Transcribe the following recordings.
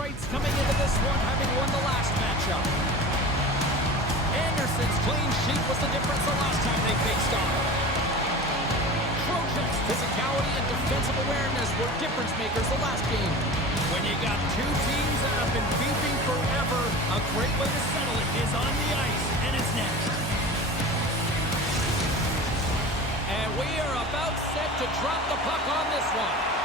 rights coming into this one, having won the last matchup. Anderson's clean sheet was the difference the last time they faced off. Trojans' physicality and defensive awareness were difference makers the last game. When you got two teams that have been beefing forever, a great way to settle it is on the ice, and it's next. And we are about set to drop the puck on this one.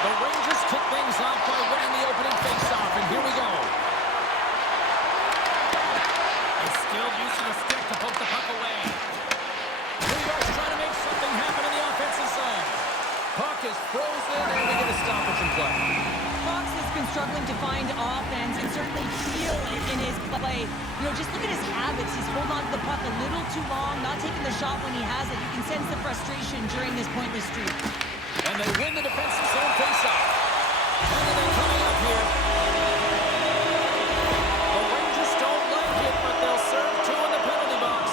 The Rangers kick things off by winning the opening faceoff, and here we go. A skilled use of the stick to poke the puck away. New York's trying to make something happen in the offensive zone. Puck is frozen, and we get a stoppage in play. Fox has been struggling to find offense and certainly feel it in his play. You know, just look at his habits. He's holding on to the puck a little too long, not taking the shot when he has it. You can sense the frustration during this pointless streak. And they win the defensive zone faceoff. And they're coming up here. The Rangers don't like it, but they'll serve two in the penalty box.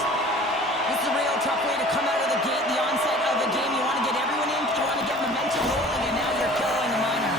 This is a real tough way to come out of the gate, the onset of the game. You want to get everyone in, you want to get momentum rolling, and now you're killing the minor.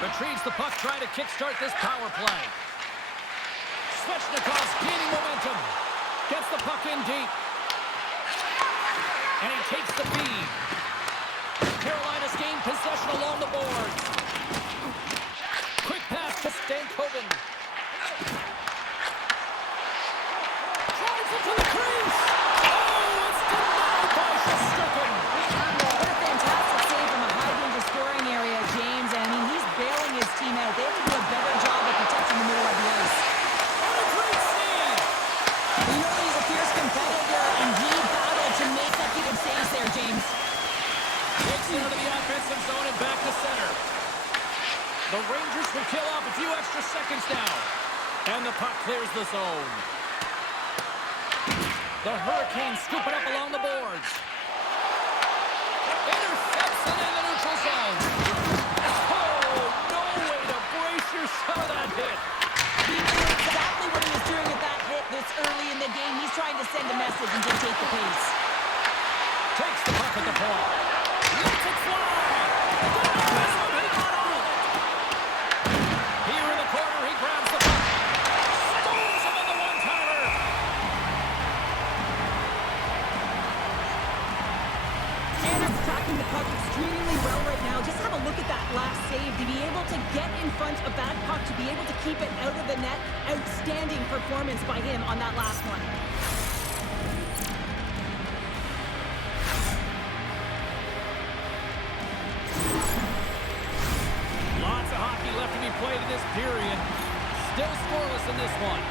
Retrieves the puck, trying to kickstart this power play. Svechnikov's gaining momentum. Gets the puck in deep. And he takes the feed. Carolina's gained possession along the boards. Quick pass to Stankoven. Drives it to the crease. Oh, it's denied by Shesterkin. What a fantastic save from a high-danger scoring area, James. I mean, he's bailing his team out. They have to do a better job of protecting the middle of the ice. What a great save! You know he's a fierce competitor, and he battled to make consecutive saves there, James. Takes it into the offensive zone and back to center. The Rangers will kill off a few extra seconds now. And the puck clears the zone. The Hurricanes scoop it up along the boards. Intercepts it in the neutral zone. Oh, no way to brace yourself for that hit. He knew exactly what he was doing with that hit this early in the game. He's trying to send a message and dictate the pace. Takes the puck at the point. Lets it fly. Here in the corner, he grabs the puck. Scores him on the one-timer. Anderson's tracking the puck extremely well right now. Just have a look at that last save. To be able to get in front of that puck, to be able to keep it out of the net, outstanding performance by him on that last one. Lots of hockey left to be played in this period. Still scoreless in this one.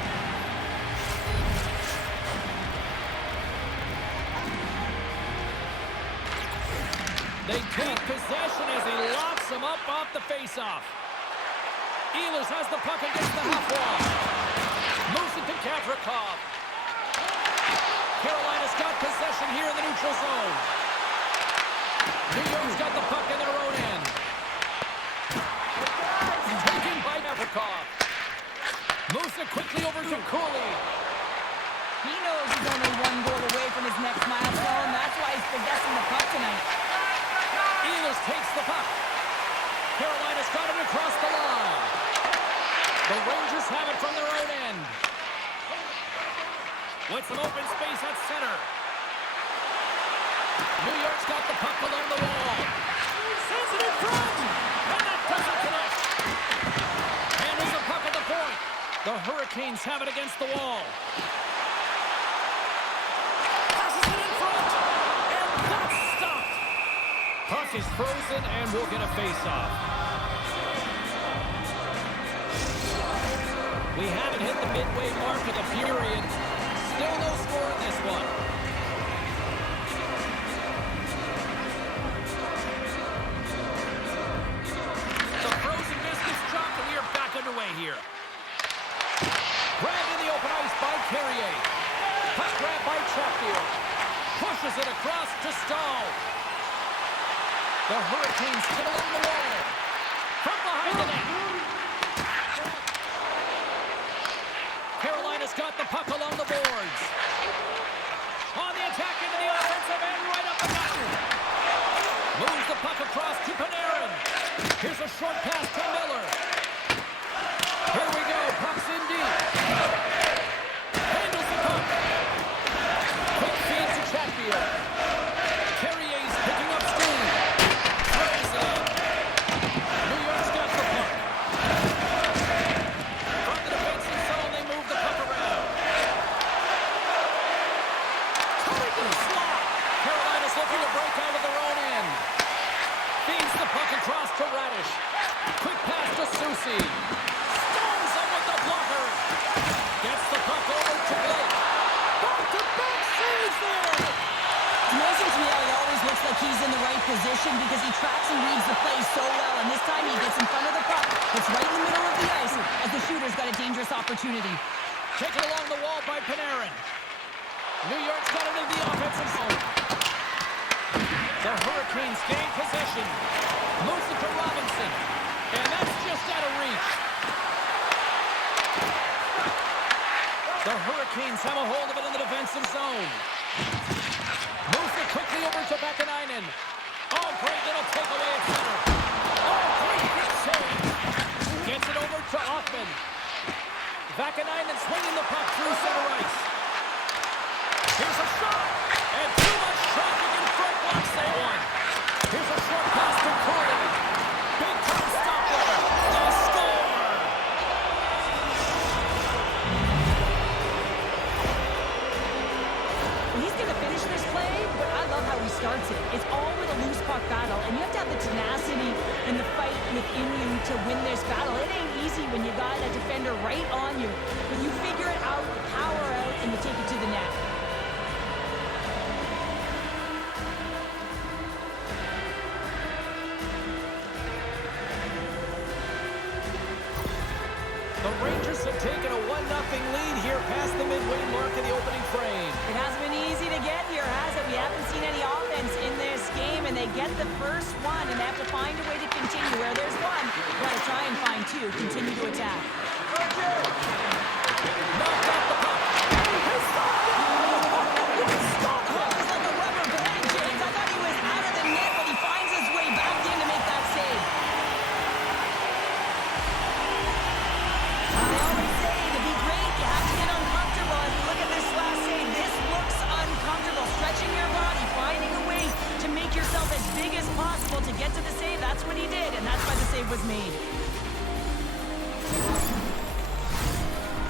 They take possession as he locks him up off the faceoff. Ehlers has the puck against the half wall. Moves it to Gavrikov. Carolina's got possession here in the neutral zone. New York's got the puck in their own end. Taken by Gavrikov. Moves it quickly over to Cooley. He knows he's only one goal away from his next milestone. That's why he's possessing the puck tonight. Ehlers takes the puck. Carolina's got it across the line. The Rangers have it from their own end. With some open space at center. New York's got the puck along the wall. Sends it in front. And that doesn't connect. Handles the puck at the point. The Hurricanes have it against the wall. Passes it in front. And that's stopped. Puck is frozen and we'll get a face-off. We haven't hit the midway mark of the period. Still no score in this one. The Hurricanes get along the wall. From behind the net. Carolina's got the puck along the boards. On the attack into the offensive end, right up the gut. Moves the puck across to Panarin. Here's a short pass to Miller. Here we go, puck's in deep. Handles the puck. Quick feed to Chatfield. Carrier's picking up steam. Throws it in. New York's got the puck. From the defensive zone, they move the puck around. Tiger slot. Carolina's looking to break out of their own end. Feeds the puck across to Radish. Quick pass to Soucy. Storms him with the blocker. Gets the puck over to Blake. Back-to-back saves there. It's amazing to me how he always looks like he's in the right position because he tracks and reads the play so well. And this time he gets in front of the puck. It's right in the middle of the ice as the shooter's got a dangerous opportunity. Taken along the wall by Panarin. New York's got it in the offensive zone. The Hurricanes gain possession. Moves it to Robinson. And that's just out of reach. The Hurricanes have a hold of it in the defensive zone. Moves it quickly over to Vakanainen. Oh, great little takeaway at center. Oh, great hit save. Gets it over to Hoffman. Vakanainen swinging the puck through center ice. Here's a shot. And too much traffic in front blocks that one. Here's a short pass to Corley. Big time stop there. They score. He's going to finish this play, but I love how he starts it. It's all with a loose puck battle, and you have to have the tenacity and the fight within you to win this battle. It ain't easy when you got a defender right on you, but you figure it out, the power out, and you take it to the net. The Rangers have taken a 1-0 lead here past the midway mark of the opening frame. It hasn't been easy to get here, has it? We haven't seen any offense in this game, and they get the first one, and they have to find a way to continue. Where there's one, you got to try and find two. Continue to attack. Knocked out the puck. He stopped it! He stopped it! Oh, it's like a rubber band, James. I thought he was out of the net, but he finds his way back in to make that save. I always say, to be great, you have to get uncomfortable. And look at this last save. This looks uncomfortable. Stretching your body, finding a way to make yourself as big as possible to get to the save. That's what he did, and that's why the save was made.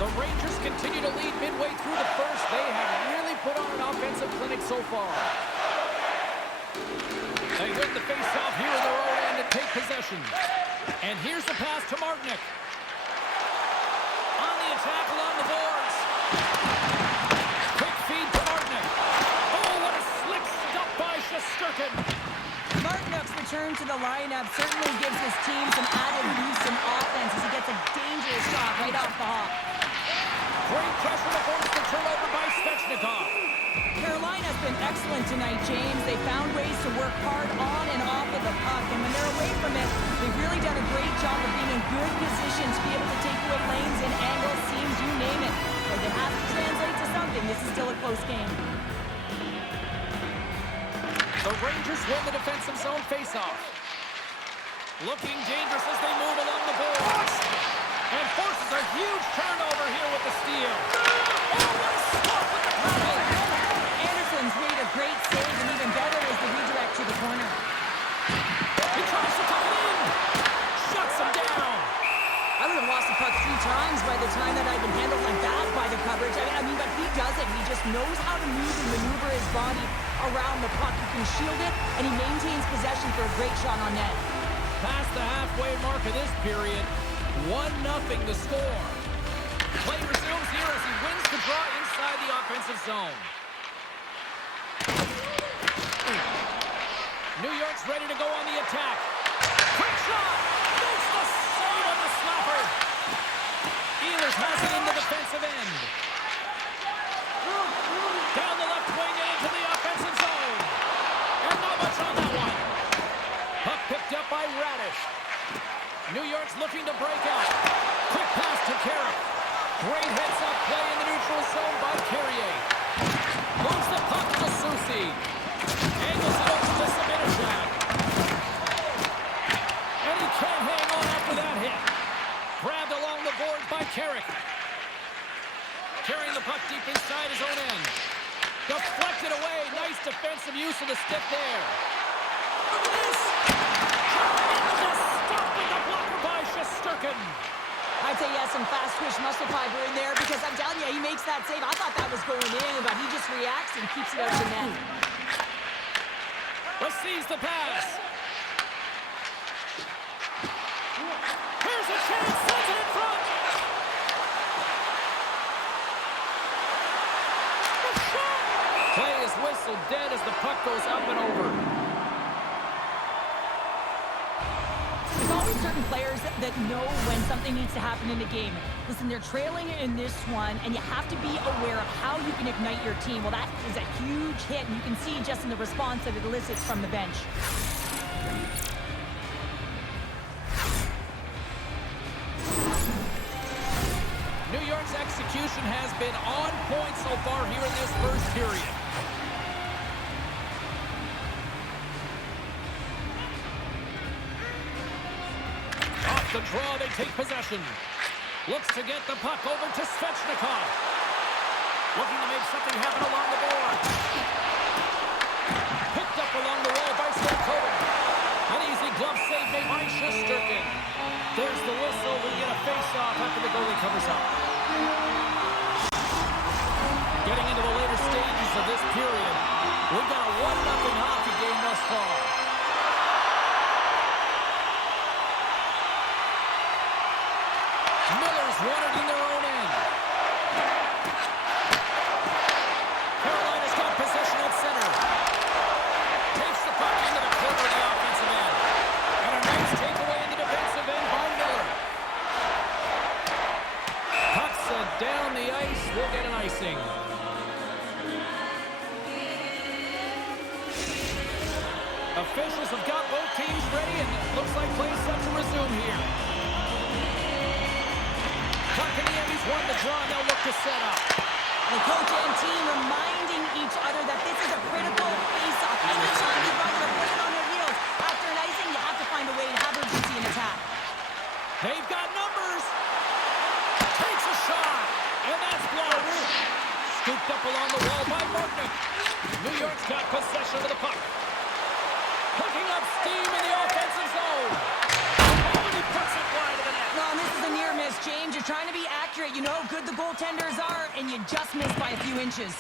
The Rangers continue to lead midway through the first. They have really put on an offensive clinic so far. They win the face-off here in their own end and take possession. And here's the pass to Martinick. On the attack along the boards. Quick feed to Martinick. Oh, what a slick stop by Shesterkin. Martinook's return to the lineup certainly gives his team some added boost in offense as he gets a dangerous shot right off the hop. Great pressure to force the turnover by Svechnikov. Carolina's been excellent tonight, James. They found ways to work hard on and off of the puck, and when they're away from it, they've really done a great job of being in good position to be able to take away lanes and angles, seams, you name it. But it has to translate to something. This is still a close game. The Rangers win the defensive zone faceoff. Looking dangerous as they move along the boards. And forces a huge turnover here with the steal. Oh, what a stop with the paddle! Anderson's made a great save, and even better is the redirect to the corner. He tries to tuck it in. Shuts him down. I would have lost the puck 3 times by the time that I've been handled like that by the coverage. I mean, but he does it. He just knows how to move and maneuver his body around the puck. He can shield it, and he maintains possession for a great shot on net. Past the halfway mark of this period, 1-0 to score. Play resumes here as he wins the draw inside the offensive zone. New York's ready to go on the attack. Quick shot! Makes the save on the slapper. Ehlers has it in the defensive end. Down the left wing and into the offensive zone. And not much on that one. York's looking to break out. Quick pass to Carrick. Great heads-up play in the neutral zone by Carrier. Moves the puck to Susie. Angles it over to Saminashak. And he can't hang on after that hit. Grabbed along the board by Carrick. Carrying the puck deep inside his own end. Deflected away. Nice defensive use of the stick there. Look at this. Just stopped with the blocker by Shesterkin. I'd say he has some fast-twitch muscle fiber in there because I'm telling you, he makes that save. I thought that was going in, but he just reacts and keeps it out of the net. Receives the pass. Here's a chance. Sends it in front. The shot. Play is whistled dead as the puck goes up and over. There's always certain players that know when something needs to happen in a game. Listen, they're trailing in this one, and you have to be aware of how you can ignite your team. Well, that is a huge hit, and you can see just in the response that it elicits from the bench. New York's execution has been on point so far here in this first period. Off the draw, they take possession. Looks to get the puck over to Svechnikov. Looking to make something happen along the board. Picked up along the wall by Stamkos. An easy glove save made by Shesterkin. There's the whistle. We get a face-off after the goalie covers up. Getting into the later stages of this period, we've got a 1-0 hockey game thus far. Miller's won it in their own end. Carolina's got possession at center. Takes the puck into the corner of the offensive end. And a nice takeaway in the defensive end by Miller. Puck sent down the ice. We'll get an icing. Officials have got both teams ready, and it looks like play is set to resume here. Puck in the end, he's won the draw, and they'll look to set up. The coach and team reminding each other that this is a critical face-off. Anytime you run your opponent on their heels after an icing, you have to find a way to have urgency in attack. They've got numbers. Takes a shot, and that's blocked. Scooped up along the wall by Marknick. New York's got possession of the puck. Picking up steam in the offensive zone. And he puts it wide of the net. No, this is a near miss, James. You're trying to be accurate. You know how good the goaltenders are, and you just missed by a few inches.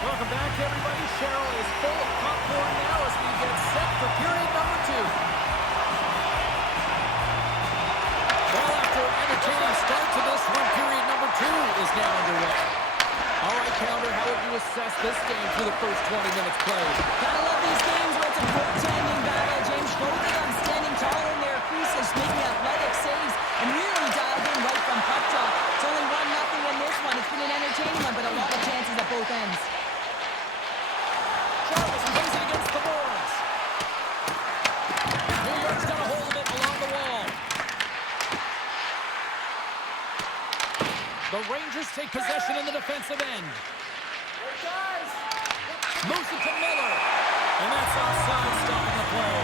Welcome back, everybody. Cheryl is full of popcorn now as we get set for period number 2. Well, after an entertaining start to this one, period number 2 is now underway. All right, Pounder, how would you assess this game through the first 20 minutes played? Gotta love these games where it's a goaltending battle, James. Both of them standing tall in their creases, making athletic saves, and really dialed in right from puck drop. It's only 1-0 in this one. It's been an entertaining one, but a lot of chances at both ends. Charles plays it against the boards. New York's got a hold of it along the wall. The Rangers take possession in the defensive end. Moves it to Miller. And that's offside, stopping the play.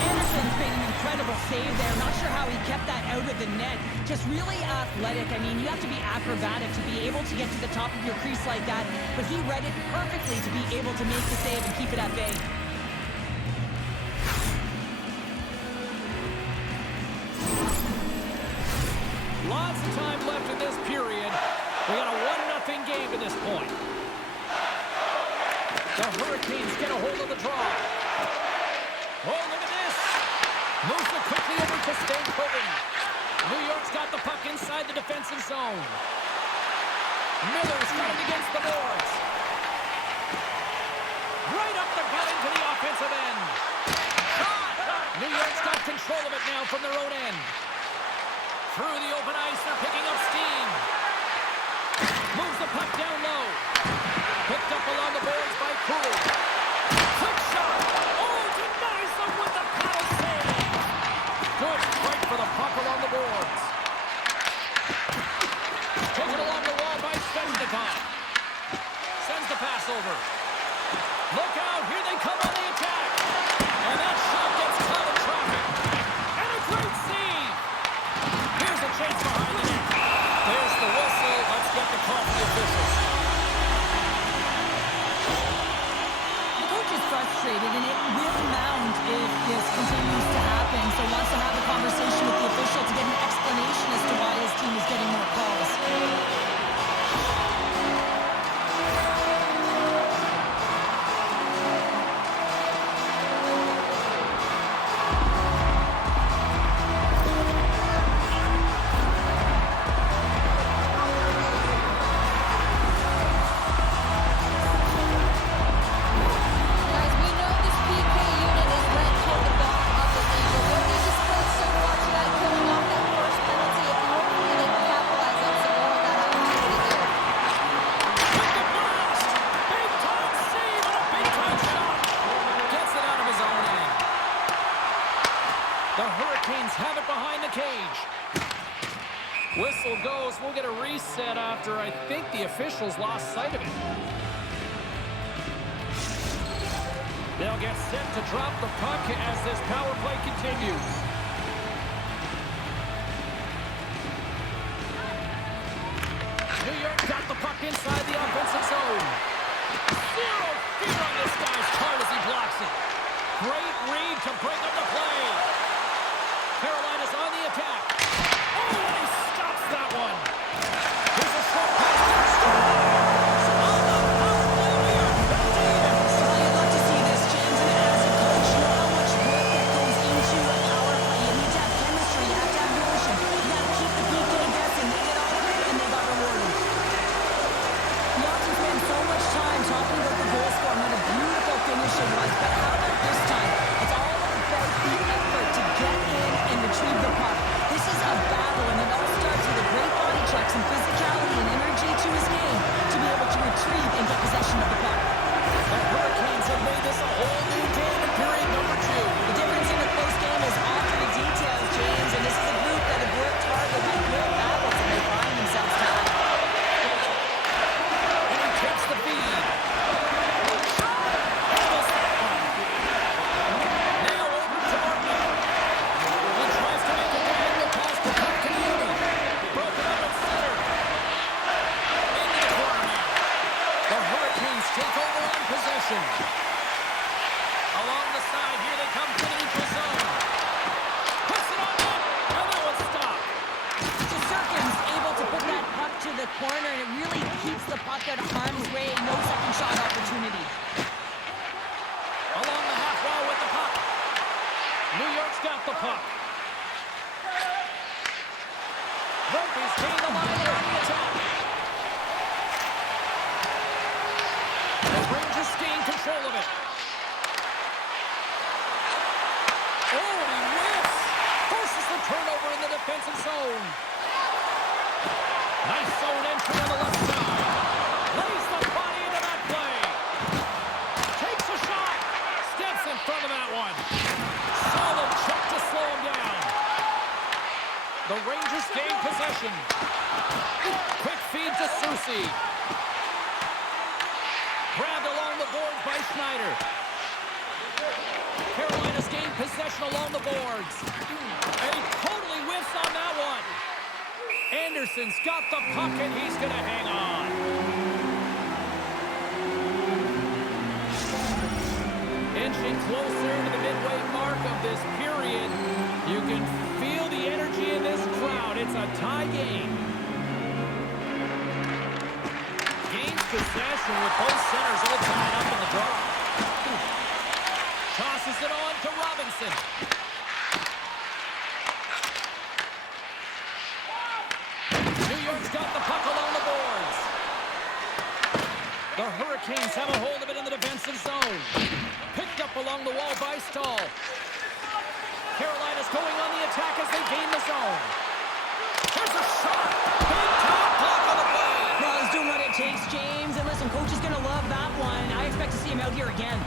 Anderson's made an incredible save there. Not sure how he kept that out of the net. Just really athletic. I mean, you have to be acrobatic to be able to get to the top of your crease like that, but he read it perfectly to be able to make the save and keep it at bay. Lots of time left in this period. We got a 1-0 game to this point. The Hurricanes get a hold of the draw. Oh, look at this. Moves it quickly over to Stankoven. New York's got the puck inside the defensive zone. Miller's got it against the boards. Right up the gut into the offensive end. New York's got control of it now from their own end. Through the open ice, they're picking up steam. Moves the puck down low. Picked up along the boards by Cooley. Quick shot. Oh, denies them with the paddle save. Good fight for the puck along the boards. Taken along the wall by Svechnikov. Sends the pass over. Look out, here they come on the attack. And that shot gets caught in traffic. And a great save. Here's a chance behind the net. There's the whistle. Let's get the call to the officials. The coach is frustrated, and it will mount if this continues to happen. So wants to have a conversation with the official to get an explanation as to why his team is getting more calls. Have it behind the cage. Whistle goes. We'll get a reset after I think the officials lost sight of it. They'll get set to drop the puck as this power play continues. New York got the puck inside the offensive zone. Zero fear on this guy's part as he blocks it. Great read to break up the play. Carolina's on the attack. Oh, and he stops that one. Here's a short pass to Strong. On the power play, we are back to even. So you'd love to see this, James, and as a coach, you know how much work that goes into a power play. You need to have chemistry. You have to have motion. You got to keep the PK guessing. They get all of it, and they got rewarded. We often spend so much time talking about the goal score and what a beautiful finish it was, but how about this time? It's all about the effort to get in and retrieve the puck. This is a battle, and it all starts with a great body check, some physicality and energy to his game to be able to retrieve and get possession of the puck. The Hurricanes have made this a whole new game in period number 2. The difference in a close game is often the details, James, and this is a group that have worked hard with had real battles, and they find themselves tied. And he takes the feed. Almost that one. Now over to Martin. He tries to make a diagonal pass to Kotkaniemi. Broken up at center. Into the corner now. The Hurricanes take over on possession. Along the side, here they come to the neutral zone. Puts it on net, and that was stopped. So Sirkin's able to put that puck to the corner, and it really keeps the puck out of harm's way. No second shot opportunity. Along the half wall with the puck. New York's got the puck. Murphy's gained the line on the attack. The Rangers gain control of it. Oh, and he whiffs. Forces the turnover in the defensive zone. Nice zone entry on the left side. Lays the body into that play. Takes a shot. Steps in front of that one. Solid check to slow him down. The Rangers gain possession. Quick feed to Soucy. Grabbed along the boards by Schneider. Carolina's gained possession along the boards. And he totally whiffs on that one. Anderson's got the puck, and he's going to hang on. Inching closer to the midway mark of this period. You can feel the energy in this crowd. It's a tie game. Gains possession with both centers all tied up in the draw. Tosses it on to Robinson. New York's got the puck along the boards. The Hurricanes have a hold of it in the defensive zone. Picked up along the wall by Stahl. Carolina's going on the attack as they gain the zone. Here's a shot. Big time block on the play. Well, he's doing what it takes, James. And listen, coach is going to love that one. I expect to see him out here again.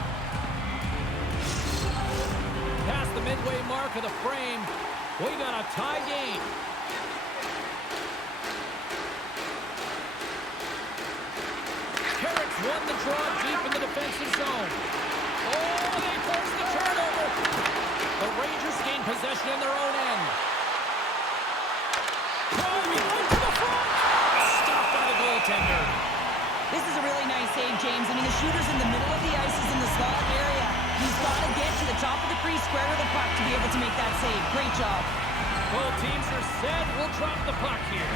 Past the midway mark of the frame, we got a tie game. Carrick's won the draw deep in the defensive zone. Oh, they forced the turnover. The Rangers gain possession in their own end. Driving right to the front. Stopped by the goaltender. This is a really nice save, James. I mean, the shooter's in the middle of the ice. He's in the slot area. He's got to get to the top of the crease, square to the puck to be able to make that save. Great job. Both teams are set. We'll drop the puck here.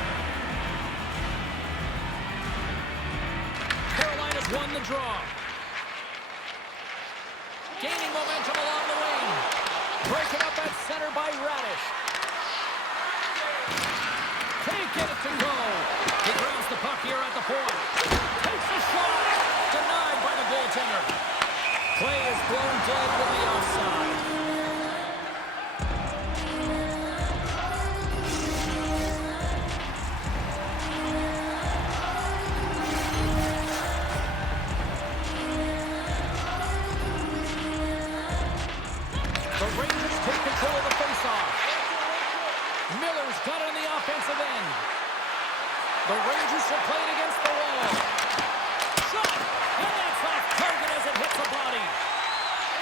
Carolina's won the draw. Gaining momentum along the wing. Breaking up at center by Radish. Can't get it to go. He grabs the puck here at the point. Takes a shot. Denied by the goaltender. Play is blown dead with the offside. The Rangers take control of the faceoff. Miller's got it on the offensive end. The Rangers are playing against the wall. Shot! And that's off target as it hits the body.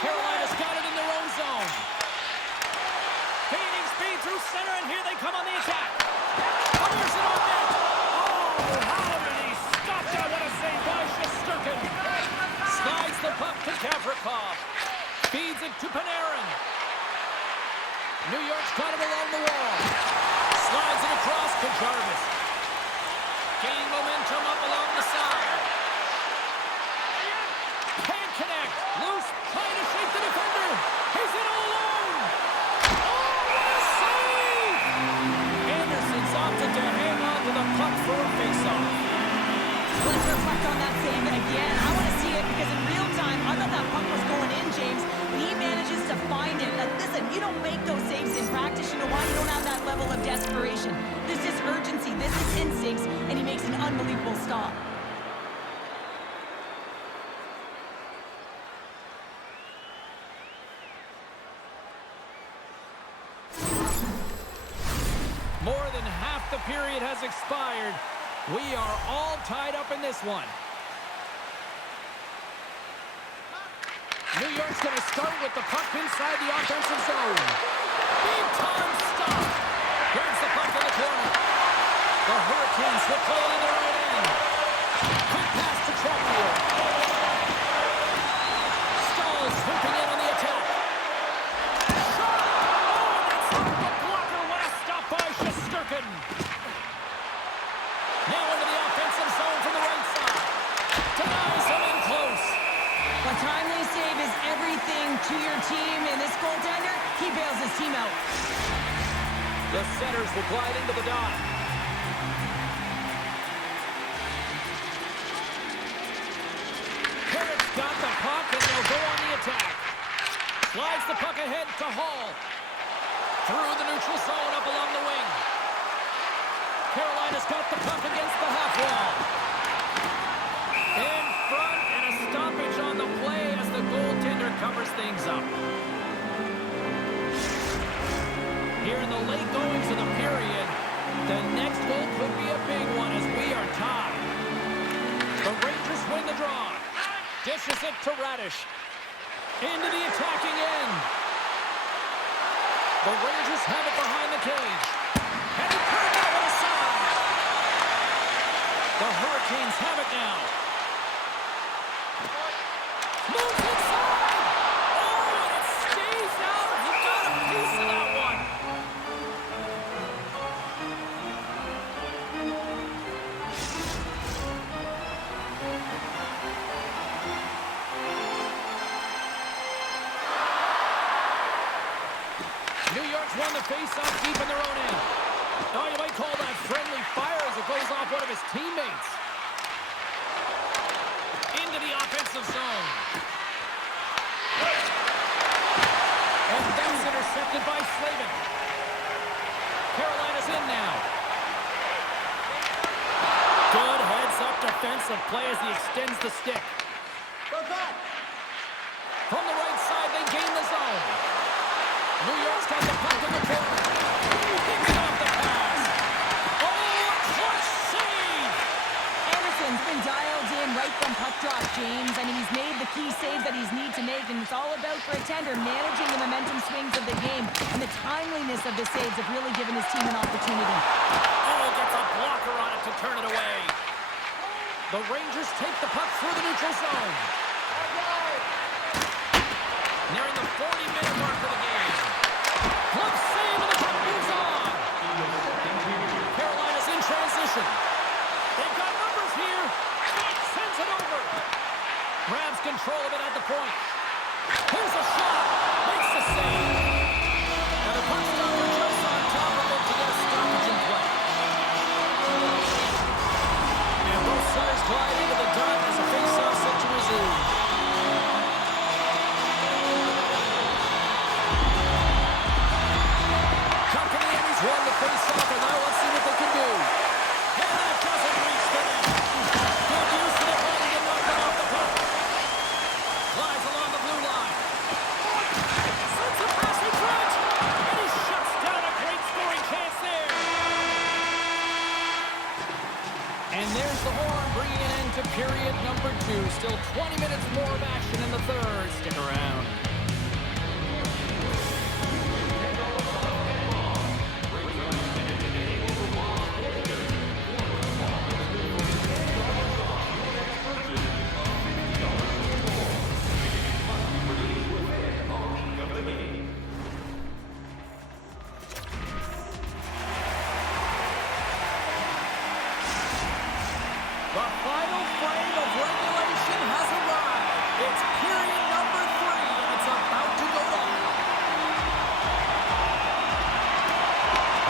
Carolina's got it in their own zone. Gaining speed through center, and here they come on the attack. Fires it on net. Oh, how did he stop that? What a save by Shesterkin. Slides the puck to Gavrikov. Feeds it to Panarin. New York's got it along the wall. Slides it across to Jarvis. Gaining momentum up along the side. Can't connect. Loose, trying to shake the defender. He's in all alone. Oh, what a save! Anderson's opted to hang on to the puck for a faceoff. Let's reflect on that save again. I want to see it because in real time, I thought that puck was going in, James. He manages to find it. Now, listen, you don't make those saves in practice. You know why? You don't have that level of desperation. This is urgency. This is instincts. And he makes an unbelievable stop. More than half the period has expired. We are all tied up in this one. New York's going to start with the puck inside the offensive zone. Big time stop. Grabs the puck in the corner. The Hurricanes will play it in their right end. Quick pass to Trottier. Stahl's swooping in on the attack. Shot! Oh, that's off the blocker. What a stop by Shesterkin. Now into the offensive zone from the right side. Denies him in close. A timely save is everything to your team, and this goaltender, he bails his team out. The setters will glide into the dot. Carrick's got the puck, and they'll go on the attack. Slides the puck ahead to Hall. Through the neutral zone up along the wing. Carolina's got the puck against the half wall. In front, and a stoppage on the play as the goaltender covers things up. Here in the late goings of the period, the next goal could be a big one as we are tied. The Rangers win the draw. Dishes it to Radish. Into the attacking end. The Rangers have it behind the cage. And he turned that one aside. The Hurricanes have it now. Moves inside. Oh, and it stays out. He got a piece of that one. New York's won the face-off deep in their own end. Oh, you might call that friendly fire as it goes off one of his teammates. Into the offensive zone. And that's intercepted by Slavin. Carolina's in now. Good heads-up defensive play as he extends the stick. From the right side, they gain the zone. New York's got the puck in the corner. Picks off the pass. Oh, a clutch save! Anderson's been dialed in right from puck drop, James. I mean, he's made the key saves that he's need to make, and it's all about for a tender managing the momentum swings of the game, and the timeliness of the saves have really given his team an opportunity. Oh, gets a blocker on it to turn it away. The Rangers take the puck through the neutral zone. Nearing the 40-minute mark of the game. Glove save and the puck moves on. Carolina's in transition. They've got numbers here. Sends it over. Grabs control of it at the point. Here's a shot. Makes the save. And the puck stopper just on top of it to get a stoppage in play. And both sides glide into the dot as the face-off set to resume. Won the face-off, and now let's see what they can do. And that doesn't reach the net. Good use of the body to knock it off the puck. Glides along the blue line. Sends a pass in front. And he shuts down a great scoring chance there. And there's the horn, bringing an end to period number 2. Still 20 minutes more of action in the third. Stick around. The final frame of regulation has arrived. It's period number 3, and it's about to go down.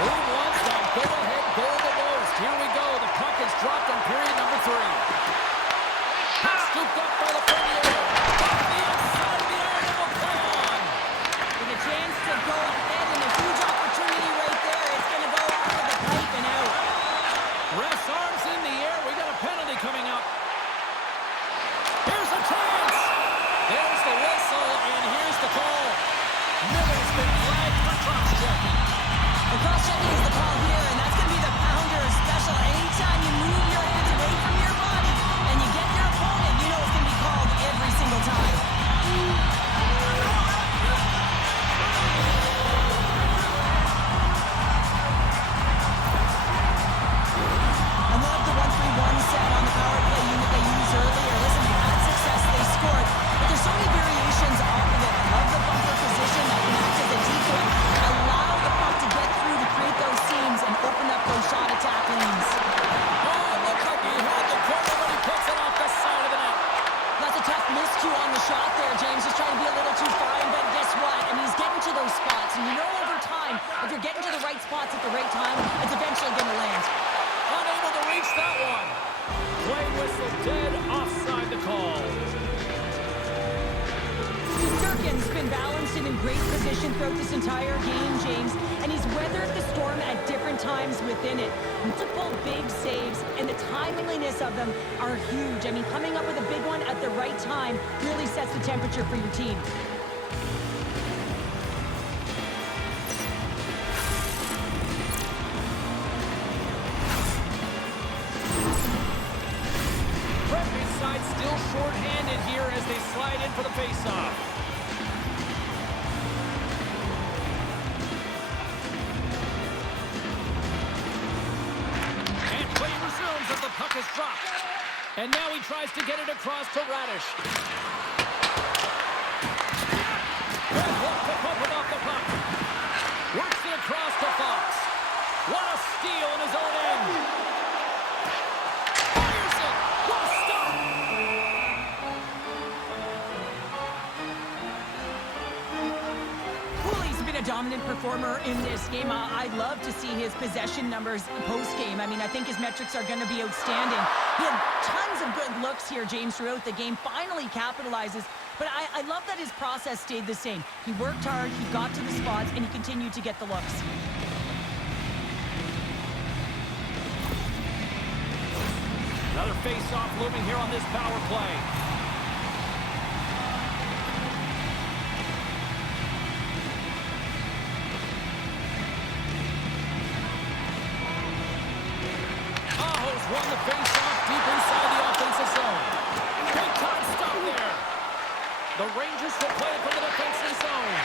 Who wants that go-ahead goal the most? Here we go. The puck is dropped on period number 3. Puck scooped up by the Premier. Off the outside of the iron, and will play on. With a chance to go ahead and a huge opportunity right there. It's going to go off of the pipe and out. Ref's arms in the air. We got a penalty coming up. Here's a chance. There's the whistle, and here's the call. Miller's been flagged for cross-checking. The cross-checking is the call here, and that's going to be the pounder special. Anytime you move your hands away from your body and you get your opponent, you know it's going to be called every single time. I love the 1-3-1 set on the power play unit they used earlier. Listen, they had success, they scored, but there's so many variations off of it. I love the bumper position that can act as a decoy. Allow the puck to get through to create those seams and open up those shot attack lanes. Oh, it looks like he had the corner, but he puts it off the side of the net. That's a tough miscue on the shot there, James. Just trying to be a little too fine, but guess what? I mean, he's getting to those spots, and you know over time, if you're getting to the right spots at the right time, it's eventually going to land. Unable to reach that one. Play whistle dead, offside the call. Durkin's been balanced and in great position throughout this entire game, James, and he's weathered the storm at different times within it. Multiple big saves, and the timeliness of them are huge. I mean, coming up with a big one at the right time really sets the temperature for your team. Brentby's side still short-handed here as they slide in for the face-off. pass dropped. And now he tries to get it across to Radish. Good look to pump him off the puck. Works it across to Fox. What a steal in his own end. Fires it. What a stop. Cooley's been a dominant performer in this game. I'd love to see his possession numbers post-game. I mean, I think his metrics are going to be outstanding. He had tons of good looks here, James, throughout the game. Finally capitalizes. But I love that his process stayed the same. He worked hard, he got to the spots, and he continued to get the looks. Another face-off looming here on this power play. Aho's won the face-off deep inside the offensive zone. Big time stop there. The Rangers will play it from the defensive zone.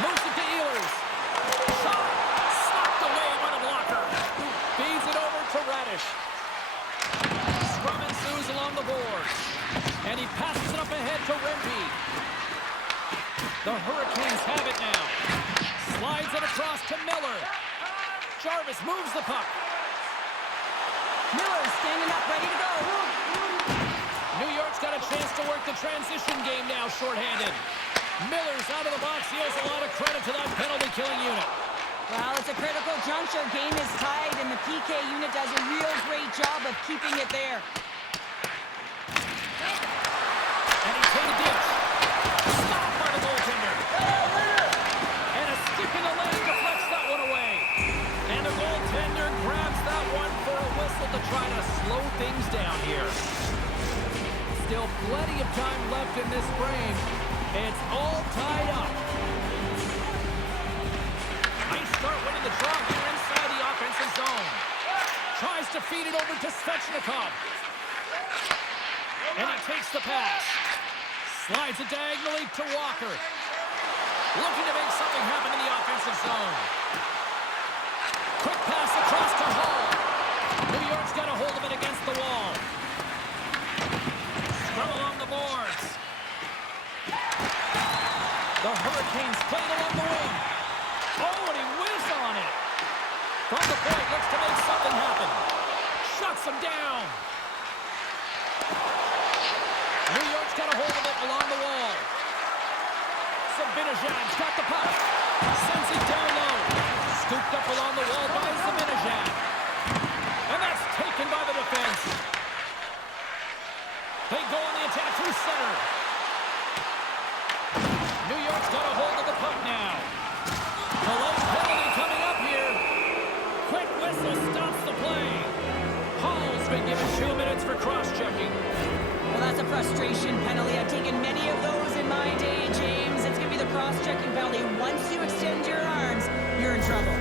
Moves it to Ehlers. Shot. Slapped away by the blocker. Feeds it over to Radish. Scrum ensues along the boards. And he passes it up ahead to Rempe. The Hurricanes have it now. Slides it across to Miller. Jarvis moves the puck. Miller standing up, ready to go. New York's got a chance to work the transition game now, shorthanded. Miller's out of the box. He has a lot of credit to that penalty-killing unit. Well, it's a critical juncture. Game is tied, and the PK unit does a real great job of keeping it there. And he's hit the ditch. Stopped by the goaltender. And a stick in the leg deflects that one away. And the goaltender grabs that one for a whistle to try to slow things down here. Still plenty of time left in this frame. It's all tied up. Nice start winning the draw here inside the offensive zone. Tries to feed it over to Svechnikov. And he takes the pass. Slides it diagonally to Walker. Looking to make something happen in the offensive zone. Quick pass across to Hall. New York's got a hold of it against the wall. Scrum along the boards. The Hurricanes playing along the wing. Oh, and he whizzed on it. From the point, looks to make something happen. Shuts him down. New York's got a hold of it along the wall. Zibanejad's got the puck. Sends it down low. Scooped up along the wall by Zibanejad. And that's taken by the defense. They go on the attack through center. New York's got a hold of the puck now. The late penalty coming up here. Quick whistle stops the play. Hall's been given 2 minutes for cross-checking. Well, that's a frustration penalty. I've taken many of those in my day, James. It's going to be the cross-checking penalty. Once you extend your arms, you're in trouble.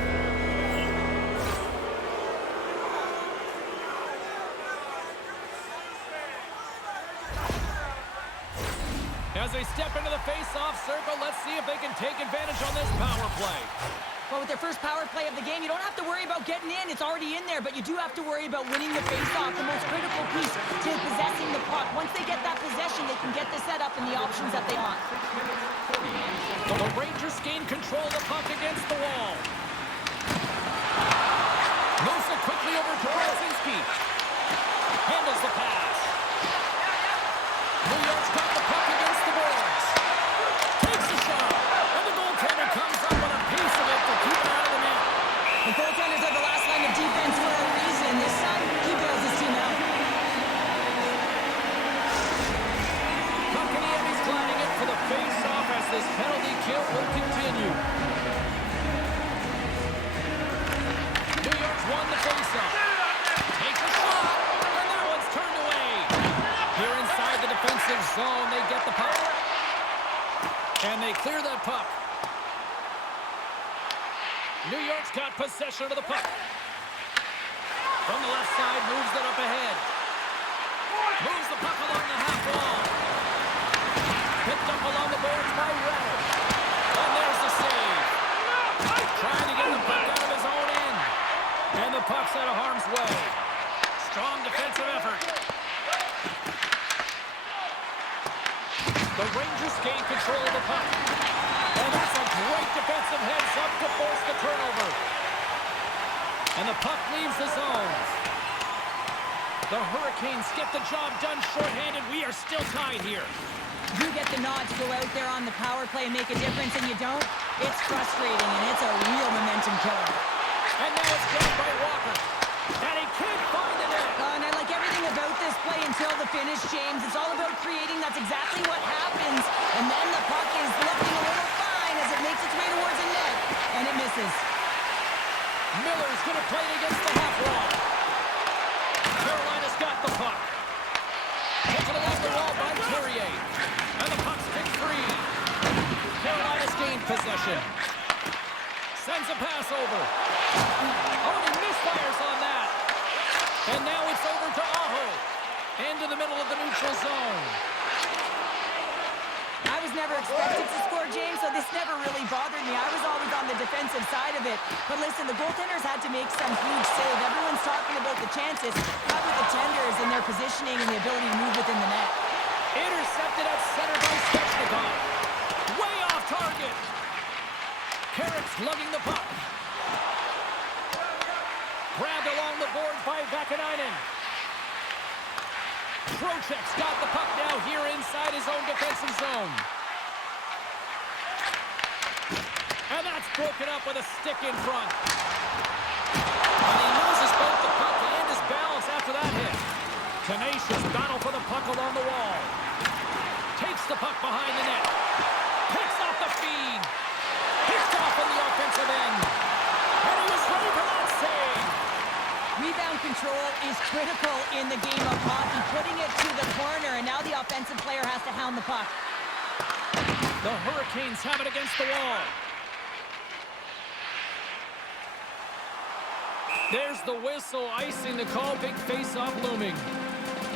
As they step into the face-off circle, let's see if they can take advantage on this power play. Well, with their first power play of the game, you don't have to worry about getting in. It's already in there, but you do have to worry about winning the face-off, the most critical piece to possessing the puck. Once they get that possession, they can get the setup and the options that they want. The Rangers gain control of the puck against the wall. Moves it quickly over to Brzezinski. Handles the pass. New York's got the puck against the boards. Takes a shot. And the goaltender comes up with a piece of it to keep it out of the net. The goaltenders are the last line of defense for a reason. This time, he bails his team out. Kotkaniemi's gliding it for the face-off as this penalty kill will continue. New York's won the face-off. Takes a shot. And that one's turned away. Here inside the defensive zone, they get the puck. And they clear that puck. New York's got possession of the puck. From the left side, moves it up ahead. Moves the puck along the half wall. Picked up along the boards by Radish. And there's the save. Trying to get the puck out of his own end. And the puck's out of harm's way. effort. The Rangers gain control of the puck. And that's a great defensive heads-up to force the turnover. And the puck leaves the zone. The Hurricanes get the job done shorthanded. We are still tied here. You get the nod to go out there on the power play and make a difference, and you don't. It's frustrating, and it's a real momentum killer. And now it's grabbed by Walker. And he can't find the net. And I like everything about this play until the finish, James. It's all about creating. That's exactly what happens. And then the puck is looking a little fine as it makes its way towards the net. And it misses. Miller's going to play it against the half wall. Carolina's got the puck. Taken along the wall by Courier. And the puck's picked free. Carolina's gained possession. Sends a pass over. Oh, he misfires on that. And now it's over to Aho. Into the middle of the neutral zone. I was never expected to score, James, so this never really bothered me. I was always on the defensive side of it. But listen, the goaltenders had to make some huge save. Everyone's talking about the chances. How about the tenders and their positioning and the ability to move within the net? Intercepted at center by Svechnikov. Way off target. Carrick's lugging the puck. Grabbed along the boards by Vakanainen. Trocheck's got the puck now here inside his own defensive zone. And that's broken up with a stick in front. And he loses both the puck and his balance after that hit. Tenacious battle for the puck along the wall. Takes the puck behind the net. Picks off the feed. Picked off on the offensive end. And he was ready for that save. Rebound control is critical in the game of hockey. Putting it to the corner, and now the offensive player has to hound the puck. The Hurricanes have it against the wall. There's the whistle, icing the call, big face-off looming.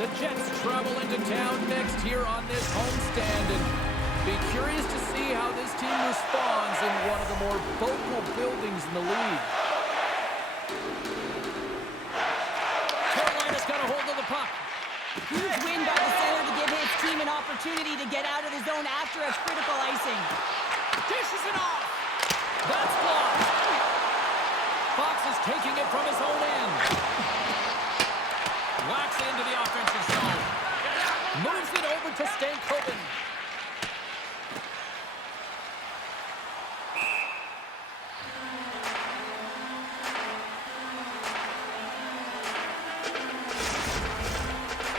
The Jets travel into town next here on this homestand, and be curious to see how this team responds in one of the more vocal buildings in the league. Carolina's got a hold of the puck. Huge win by the center to give his team an opportunity to get out of the zone after a critical icing. Dishes it off. That's blocked. Fox is taking it from his own end. Whacks it into the offensive zone. Moves it over to Stankoven.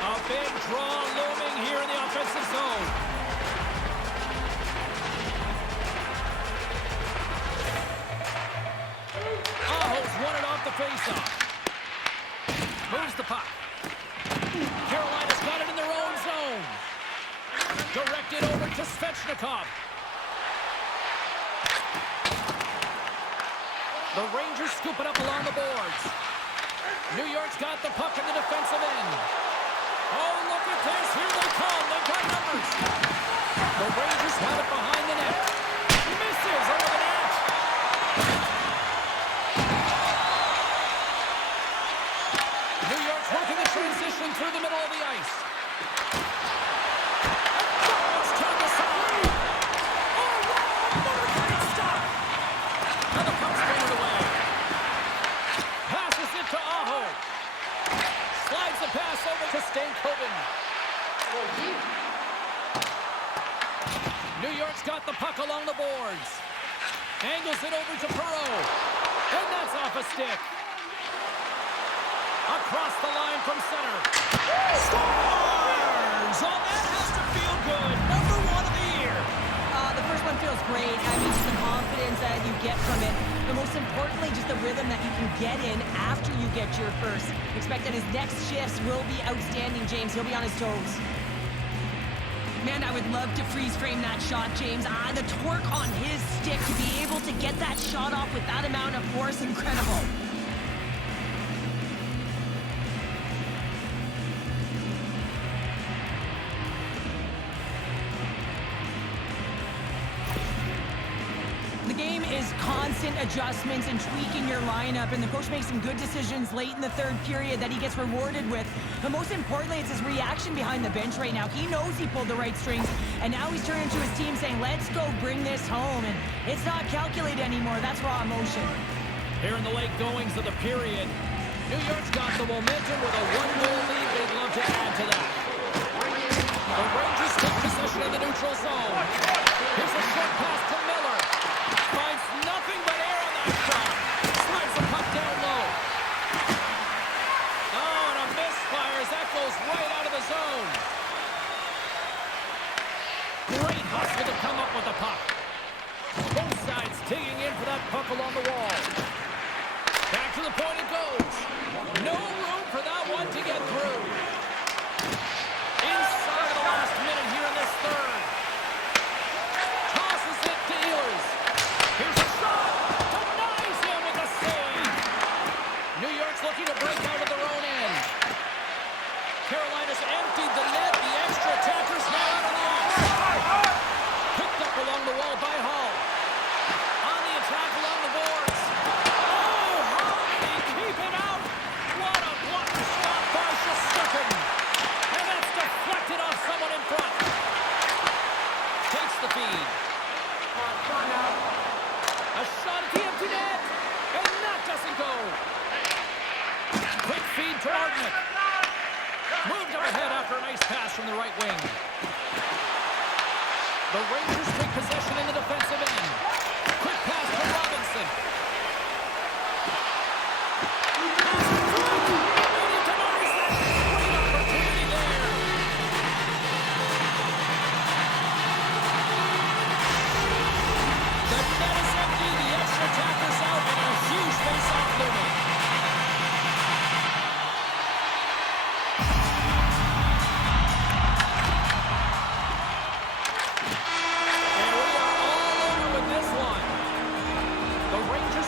A big draw looming here in the offensive zone. Aho's won it off the faceoff. Moves the puck. Carolina's got it in their own zone. Directed over to Svechnikov. The Rangers scoop it up along the boards. New York's got the puck in the defensive end. Oh, look at this. Here they come. They've got numbers. The Rangers have it behind the net. Misses over the net. New York's working the transition through the middle of the ice. It's turned aside. Oh, wow. Another great stop. And the puck's faded away. Passes it to Aho. Slides the pass over to Stankoven. New York's got the puck along the boards. Angles it over to Perreault. And that's off a stick. Across the line from center. Scores! Oh, that has to feel good. Number one of the year. The first one feels great. I mean, just the confidence that you get from it. But most importantly, just the rhythm that you can get in after you get your first. Expect that his next shifts will be outstanding, James. He'll be on his toes. Man, I would love to freeze frame that shot, James. The torque on his stick to be able to get that shot off with that amount of force, incredible. The game is constant adjustments and tweaking your lineup, and the coach makes some good decisions late in the third period that he gets rewarded with. But most importantly, it's his reaction behind the bench right now. He knows he pulled the right strings, and now he's turning to his team saying, let's go bring this home. And it's not calculated anymore. That's raw emotion. Here in the late goings of the period, New York's got the momentum with a one-goal lead. They'd love to add to that. The Rangers take possession in the neutral zone. Here's a short pass to Miller. Finds nothing but air on that shot. Slides the puck down low. Oh, and a misfire as that goes right out of the zone. Great hustle to come up with the puck. Both sides digging in for that puck along the wall. Back to the point it goes. No room for that one to get through. Inside of the last minute here in this third. Tosses it to Ehlers. Here's a shot. Denies him with a save. New York's looking to break out of their own end. Carolina's emptied the net. The extra attackers now out on the ice. Picked up along the wall by Hall. On the attack along the boards. Oh, how did he keep it out? What a block stop by Shesterkin. And that's deflected off someone in front. Takes the feed. A shot at the empty net. And that doesn't go. Quick feed to Ardnick. Moved up ahead after a nice pass from the right wing. The Rangers take possession in the defensive end. Quick pass to Robinson.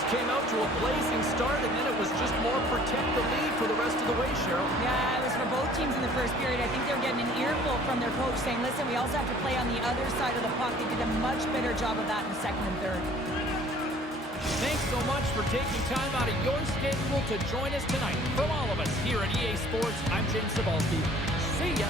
Came out to a blazing start, and then it was just more protect the lead for the rest of the way, Cheryl. Yeah, it was for both teams in the first period. I think they were getting an earful from their coach saying, listen, we also have to play on the other side of the puck. They did a much better job of that in the second and third. Thanks so much for taking time out of your schedule to join us tonight. From all of us here at EA Sports, I'm James Cebulski. See ya.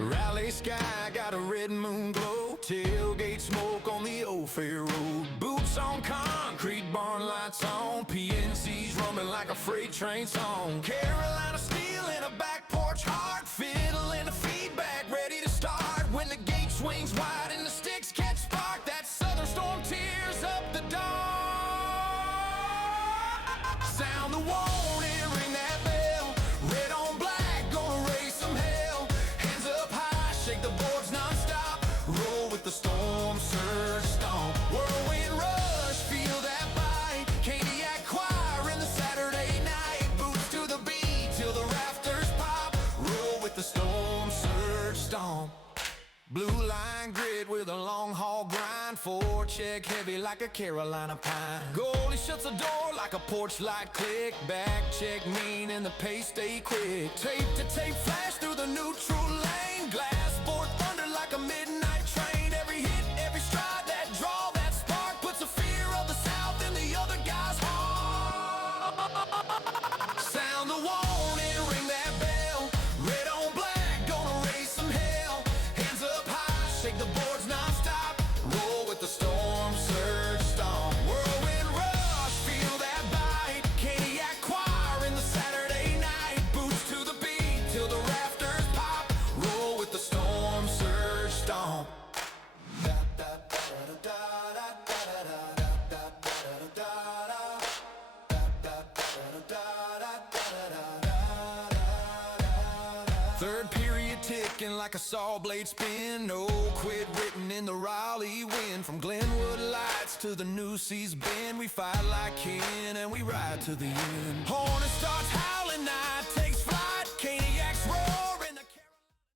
Rally sky, got a red moon glow. Tailgate smoke on the old fair road. Boots on concrete, barn lights on. PNC's rumbling like a freight train song. Carolina steel in a back porch, hard fiddle in the feedback, ready to start. When the gate swings wide and the sticks catch spark, that southern storm tears up the dawn. Sound the warning, ring that bell. Red on black, gonna raise some hell. Hands up high, shake the boards non-stop. Roll with the storm, surge, stomp. Whirlwind rush, feel that bite. Caniac choir in the Saturday night. Boots to the beat till the rafters pop. Roll with the storm, surge, stomp. Blue line grid with a long haul grind. Forecheck heavy like a Carolina pine. Goalie shuts the door like a porch light click. Back check mean and the pace stay quick. Tape to tape flash through the neutral lane. Glass board thunder like a midnight train. Every hit, every stride, that draw, that spark puts the fear of the South in the other guy's heart. Sound the warning, ring that bell. Red on black, gonna raise some hell. Hands up high, shake the boards non-stop. Roll with the storm, surge, stomp. Whirlwind rush, feel that bite. Caniac choir in the Saturday night. Boots to the beat till the rafters pop. kicking like a saw blade spin. No quit written in the Raleigh wind. From Glenwood Lights to the New Seas Bend, we fight like kin and we ride to the end. Hornet starts high.